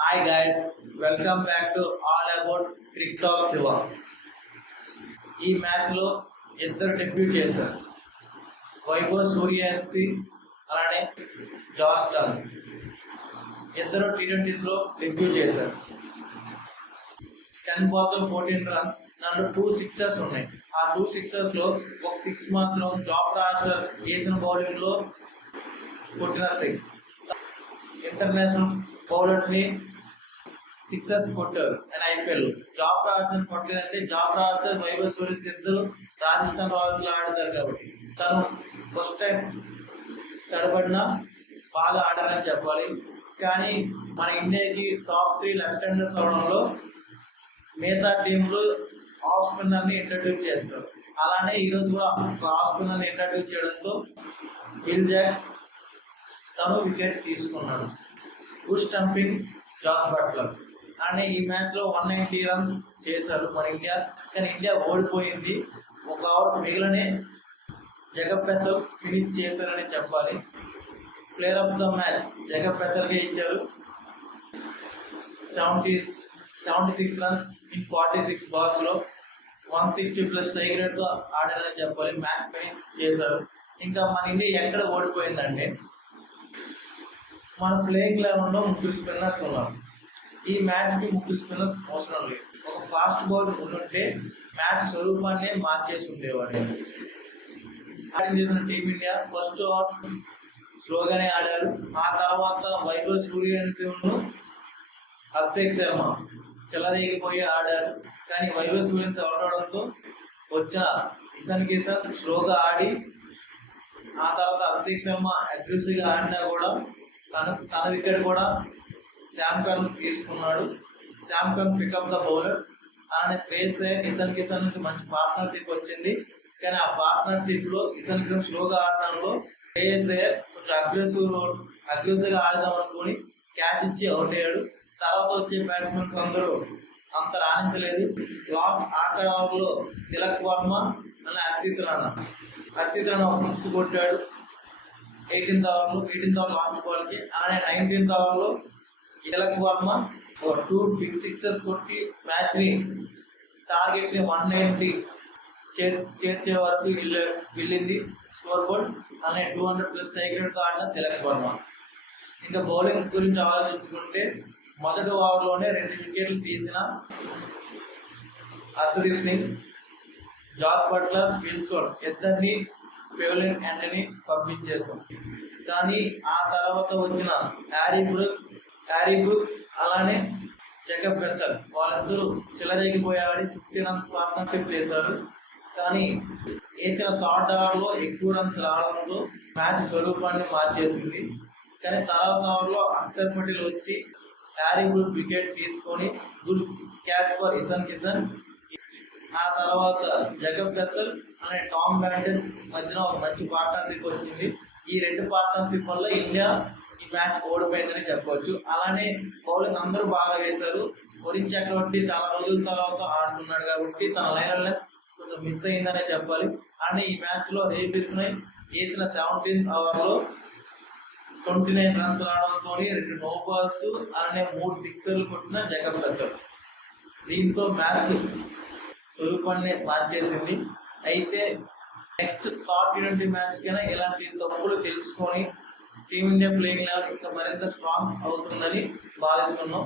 Hi guys, welcome back to All About Cricket Talk Shiva. ఈ మ్యాచ్లో ఇద్దరు debut చేశారు, వైభవ్ సూర్యవంశీ అలానే జాస్ టంగ్. ఇద్దరు టీ20స్లో డెబ్యూ చేశారు. 10 balls 14 runs, దాంట్లో 2 sixers ఉన్నాయి. ఆ 2 sixersలో ఒక 6 మాత్రం జాఫ్రా ఆర్చర్ వేసిన బౌలింగ్లో కొట్టిన 6. ఇంటర్నేషనల్ బౌలర్స్ని సిక్సర్స్ కొట్టారు అండ్ ఐపీఎల్. జాఫ్రా ఆర్చర్ కొట్టలేదంటే జాఫ్రా ఆర్చర్ వైభవ్ సూర్యవంశీ ఇద్దరు రాజస్థాన్ రాయల్స్ లో ఆడతారు కాబట్టి తను ఫస్ట్ టైం తడబడినా బాగా ఆడారని చెప్పాలి. కానీ మన ఇండియాకి టాప్ 3 లెఫ్ట్ హ్యాండర్స్ అవడంలో మిగతా టీంలు ఆఫ్ స్పిన్నర్ని ఇంట్రడ్యూస్ చేస్తారు. అలానే ఈరోజు కూడా ఒక ఆఫ్ స్పిన్నర్ని ఇంట్రడ్యూస్ చేయడంతో విల్ జాక్స్ తను వికెట్ తీసుకున్నాడు. Good stumping Jos Buttler. અને ఈ మ్యాచ్లో 190 రన్స్ చేశారు మన ఇండియా. కానీ ఇండియా ఓడిపోయింది. ఒక ఓవర్ మిగిలినే జగత్ పథల్ ఫినిష్ చేశారని చెప్పాలి. ప్లేయర్ ఆఫ్ ద మ్యాచ్ జగత్ పథల్కే ఇచ్చారు. 76 రన్స్ ఇన్ 46 balls 160+ స్ట్రైక్ రేట్తో ఆడారని చెప్పాలి. మ్యాచ్ ఫినిష్ చేశారు. ఇంకా మన ఇండియా ఎక్కడ ఓడిపోయిందంటే మన ప్లేయింగ్ లెవెన్లో 3 స్పిన్నర్స్ ఉన్నారు. ఈ మ్యాచ్కి 3 స్పిన్నర్స్ అవసరం లేదు. ఒక ఫాస్ట్ బౌలర్ ఉంటే మ్యాచ్ స్వరూపాన్ని మార్చేసి ఉండేవాడు. బ్యాటింగ్ చేసిన టీమిండియా ఫస్ట్ ఓవర్స్ స్లోగానే ఆడారు. ఆ తర్వాత వైభవ్ సూర్యవంశీను అభిషేక్ శర్మ చెలరేగిపోయి ఆడారు. కానీ వైభవ్ సూర్యవంశీ అవుట్ అవడంతో వచ్చిన ఇషాన్ కిషన్ స్లోగా ఆడి ఆ తర్వాత అభిషేక్ శర్మ అగ్రెసివ్గా ఆడినా కూడా తన వికెట్ కూడా శామ్ కర్న్ తీసుకున్నాడు. Sam corn pick up the bowlers. అలానే శ్రేయస్ అయ్యర్ ఇషాన్ కిషన్ నుంచి మంచి పార్ట్నర్షిప్ వచ్చింది. కానీ ఆ పార్ట్నర్షిప్లో ఇషాన్ కిషన్ స్లోగా ఆడడంలో శ్రేయస్ అయ్యర్ కొంచెం అగ్రెసివ్గా ఆడదాం అనుకుని క్యాచ్ ఇచ్చి అవుట్ అయ్యాడు. తర్వాత వచ్చే బ్యాట్స్మెన్స్ అందరూ అంత రాణించలేదు. లాస్ట్ ఆఖరి ఓవర్లో తిలక్ వర్మ అనే హర్షిత్ రాణా ఒక 6 కొట్టాడు 18th ఓవర్ లాస్ట్ బాల్కి. అలానే 19th ఓవర్లో తిలక్ వర్మ 2 big sixes కొట్టి మ్యాచ్ని టార్గెట్ని 190 చేర్చే వరకు వెళ్ళింది స్కోర్ బోర్డ్. అలానే 200+ స్ట్రైక్ రేట్తో ఆడిన తిలక్ వర్మ. ఇంకా బౌలింగ్ గురించి ఆలోచించుకుంటే మొదటి ఓవర్లోనే 2 వికెట్లు తీసిన Harshdeep Singh, Jos Buttler, Wilson ఇద్దరిని పెవిలియన్ ఎండ్ని పంపించేశాం. కానీ ఆ తర్వాత వచ్చిన హ్యారీ బ్రూక్ అలానే జగత్ పథల్ వాళ్ళిద్దరూ చెలరేగిపోయారని 50 runs పార్ట్నర్షిప్ చేశారు. కానీ వేసిన థర్డ్ ఓవర్లో ఎక్కువ రన్స్ రావడంతో మ్యాచ్ స్వరూపాన్ని మార్చేసింది. కానీ తర్వాత ఓవర్లో అక్షర్ పటేల్ వచ్చి హ్యారీ బ్రూక్ వికెట్ తీసుకొని good catch for Ishan Kishan. ఆ తర్వాత జగత్ పథల్ అనే టామ్ బ్యాండన్ మధ్యన ఒక మంచి పార్ట్నర్షిప్ వచ్చింది. ఈ 2 పార్ట్నర్షిప్ వల్ల ఇండియా ఈ మ్యాచ్ ఓడిపోయిందని చెప్పవచ్చు. అలానే బౌలింగ్ అందరూ బాగా వేశారు. వరుణ్ చక్రవర్తి చాలా రోజుల తర్వాత ఆడుతున్నాడు కాబట్టి తన లైనర్ కొంచెం మిస్ అయిందనే చెప్పాలి. అండ్ ఈ మ్యాచ్లో రేపిస్ని వేసిన 17th ఓవర్లో 29 runs రావడంతో 2 no balls అలానే 3 sixers కొట్టిన జగత్ పథల్. దీంతో మ్యాచ్ స్వరూపాన్ని మార్చేసింది. అయితే నెక్స్ట్ టాప్ 20 మ్యాచ్ కైనా ఇలాంటి తప్పులు తెలుసుకొని టీమిండియా ప్లేయింగ్ లెవెల్ ఇంకా మరింత స్ట్రాంగ్ అవుతుందని భావిస్తున్నాం.